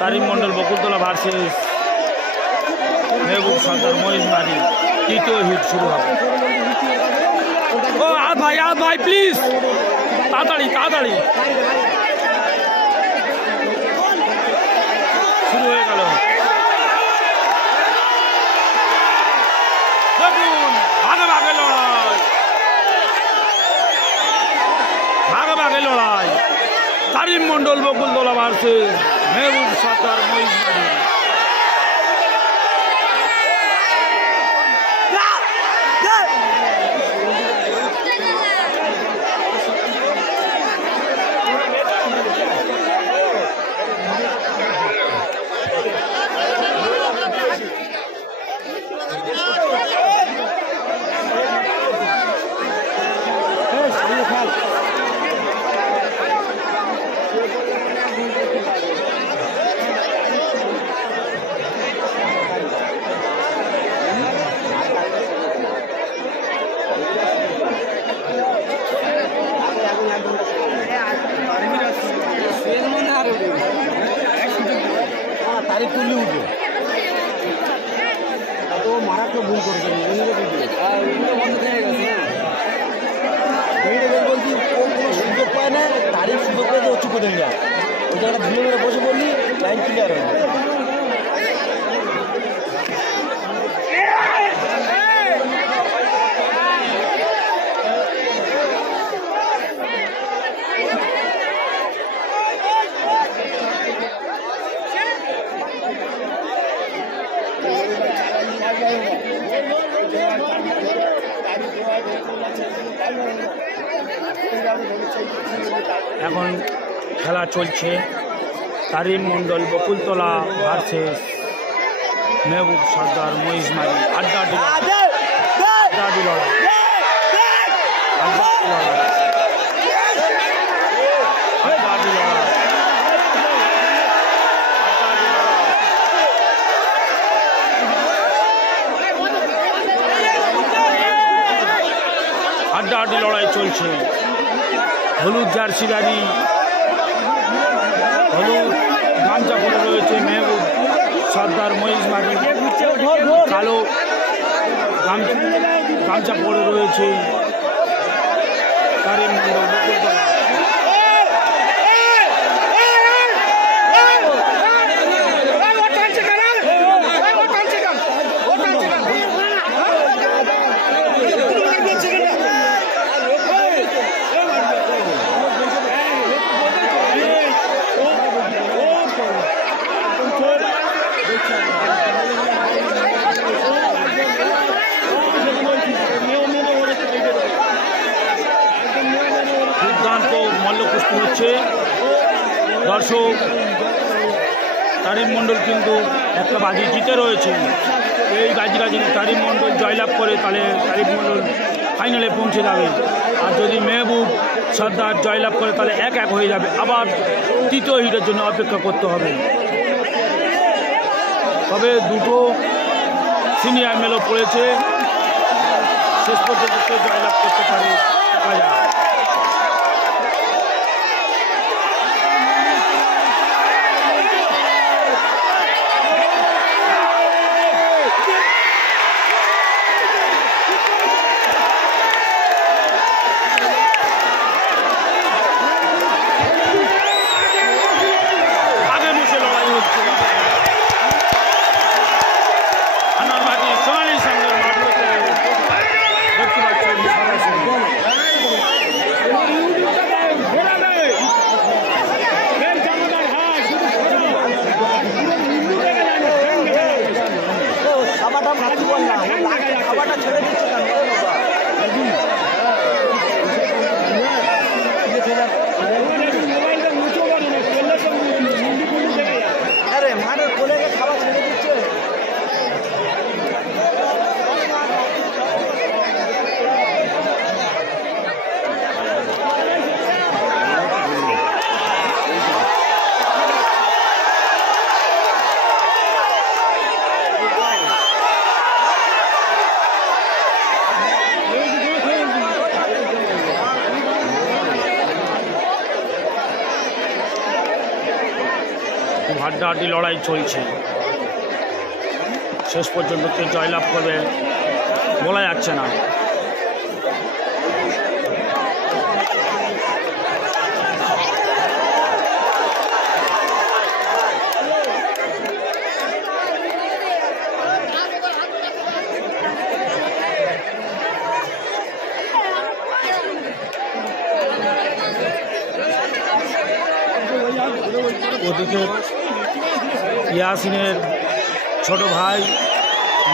Tarim Mondal Bakultala versus Mehboob সর্দার মহিষমারি তৃতীয় hit শুরু হবে। ও আদ ভাই প্লিজ তাড়াতাড়ি শুরু হয়ে গেল। দেখুন ভাগে লড়াই তারিম মন্ডল বকুলতলা ভার্সেস মেহবুব সর্দার মহিষমারি। তারিখ তুলে উঠবে তো মারাত্মক ভুল করেছে বন্ধ হয়ে গেছে বলছি ও কোনো সুযোগ পায় না তারিখ সুযোগ পেয়ে ও চুপে দেবে না ওই জায়গাটা ধুলে মেরে বসে বললি লাইন ক্লিয়ার হয়ে যাবে। এখন খেলা চলছে তারিম মন্ডল বকুলতলা ভার্সেস মেহবুব সর্দার মহিষমারি। আড্ডাআড্ডি লড়াই আড্ডাআড্ডি লড়াই চলছে। হলুদ জার্সিদারি হলুদ গামছা পরে রয়েছে মেহবুব সর্দার মহিষমারি, কালো গামছা পরে রয়েছে তারিম মন্ডল বকুলতলা। দুর্দান্ত মল্লকুস্তি হচ্ছে। দর্শক তারিম মন্ডল কিন্তু একটা বাজি জিতে রয়েছে। এই বাজি তারিম মন্ডল জয়লাভ করে তাহলে তারিম মন্ডল ফাইনালে পৌঁছে যাবে। আর যদি মেহবুব সর্দার জয়লাভ করে তাহলে 1-1 হয়ে যাবে। আবার তৃতীয় হিটের জন্য অপেক্ষা করতে হবে। তবে দুটো সিনিয়র মেলও পড়েছে, শেষ পর্যন্ত জয়লাভ করতে পারে। খাবারটা ছেড়ে দিচ্ছে কেন? খুব হাড্ডাহাড্ডি লড়াই চলছে। শেষ পর্যন্ত কে জয়লাভ করবে বলা যাচ্ছে না। ওদিকে ইয়াসিনের ছোট ভাই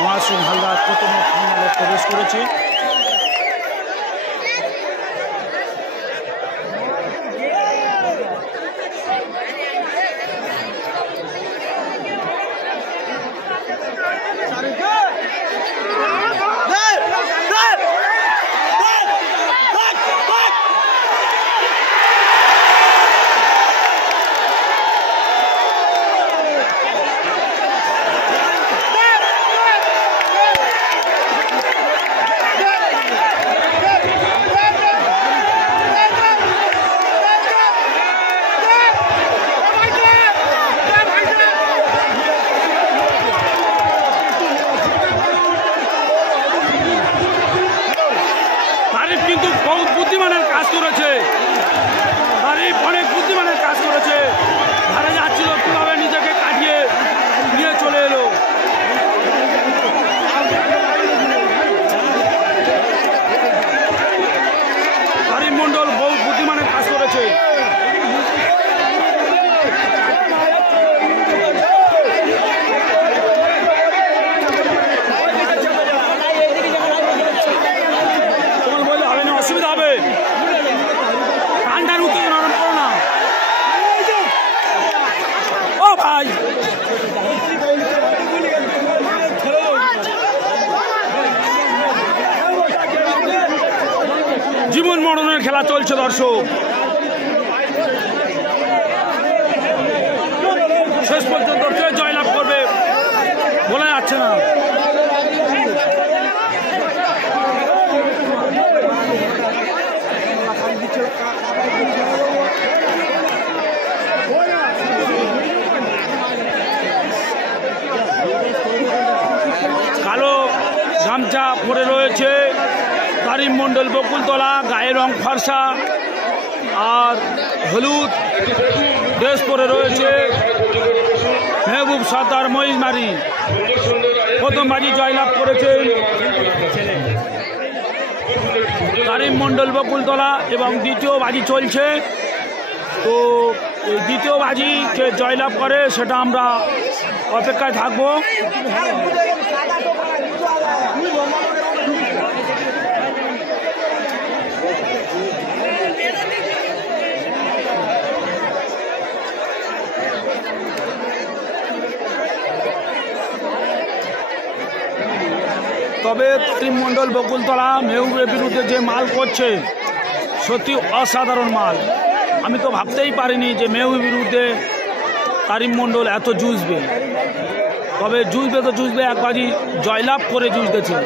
মহাসিন হালদার প্রথম ফাইনালে প্রবেশ করেছে। জীবন মরণের খেলা চলছে দর্শক। শেষ পর্যন্ত কে জয়লাভ করবে বলা যাচ্ছে না। কালো গামছা পরে রয়েছে তারিম মণ্ডল বকুলতলা, গায়ে রং ফর্সা আর হলুদ ড্রেস পরে রয়েছে মেহবুব সর্দার মহিষমারি। প্রথম বাজি জয়লাভ করেছেন তারিম মণ্ডল বকুলতলা এবং দ্বিতীয় বাজি চলছে। তো এই দ্বিতীয় বাজি কে জয়লাভ করে সেটা আমরা অপেক্ষায় থাকবো। তবে তারিম মণ্ডল বকুলতলা মেহবুবের বিরুদ্ধে যে মাল করছে সত্যি অসাধারণ মাল। আমি তো ভাবতেই পারিনি যে মেহবুবের বিরুদ্ধে তারিম মণ্ডল এত জুঝবে। তবে জুঝবে তো জুঝবে, এক বাজি জয়লাভ করে জুঝতেছে।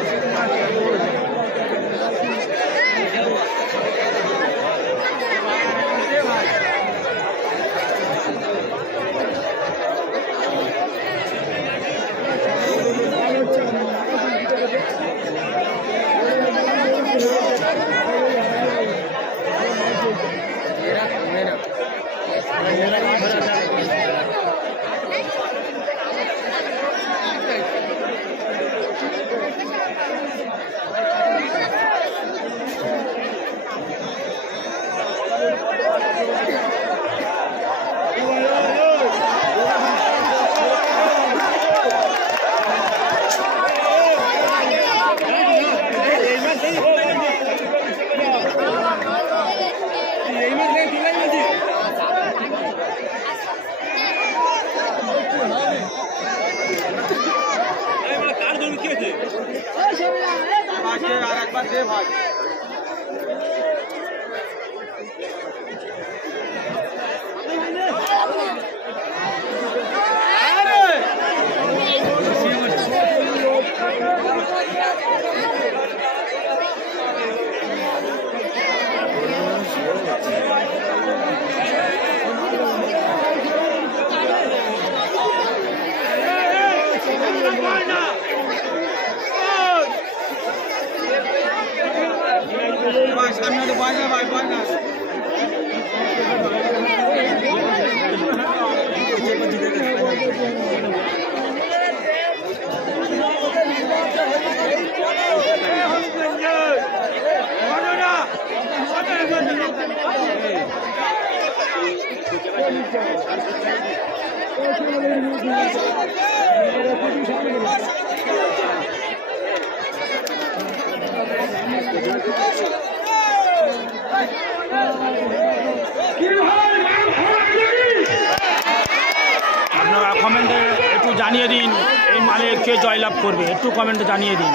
আপনারা কমেন্টে একটু জানিয়ে দিন এই মালে কে জয়লাভ করবে, একটু কমেন্টে জানিয়ে দিন।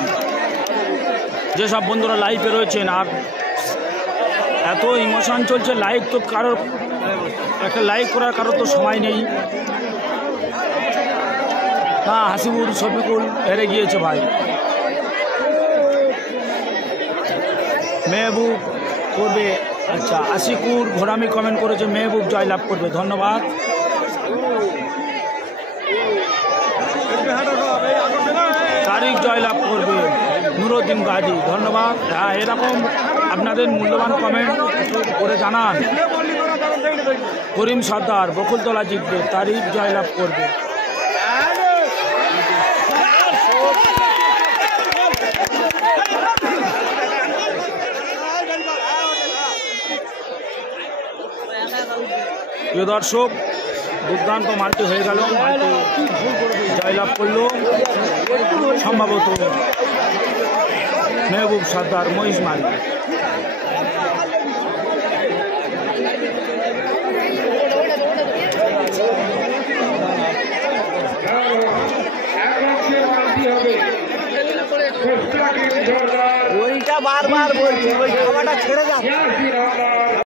যেসব বন্ধুরা লাইভে রয়েছেন, আর এত ইমোশন চলছে, লাইভ তো কারোর একটা লাইভ করার কারোর তো সময় নেই। হ্যাঁ, হাসিবুল শফিকুল হেরে গিয়েছে ভাই। মেহবুব করবে, আচ্ছা আশিকুর ঘোরামি কমেন্ট করেছে মেহবুব জয়লাভ করবে, ধন্যবাদ। তারিক জয়লাভ করবে, নুরুদ্দিন গাজী, ধন্যবাদ। হ্যাঁ, এরকম আপনাদের মূল্যবান কমেন্ট করে জানান। করিম সর্দার বকুলতলা জিতবে, তারিক জয়লাভ করবে। প্রিয় দর্শক, দুর্দান্ত মাল্টি হয়ে গেল, মাল্টি জয়লাভ করলো সম্ভবত মেহবুব সর্দার মহিষ মালিক। ওইটা বারবার বলছি, ওই খাওয়াটা ছেড়ে যাচ্ছে।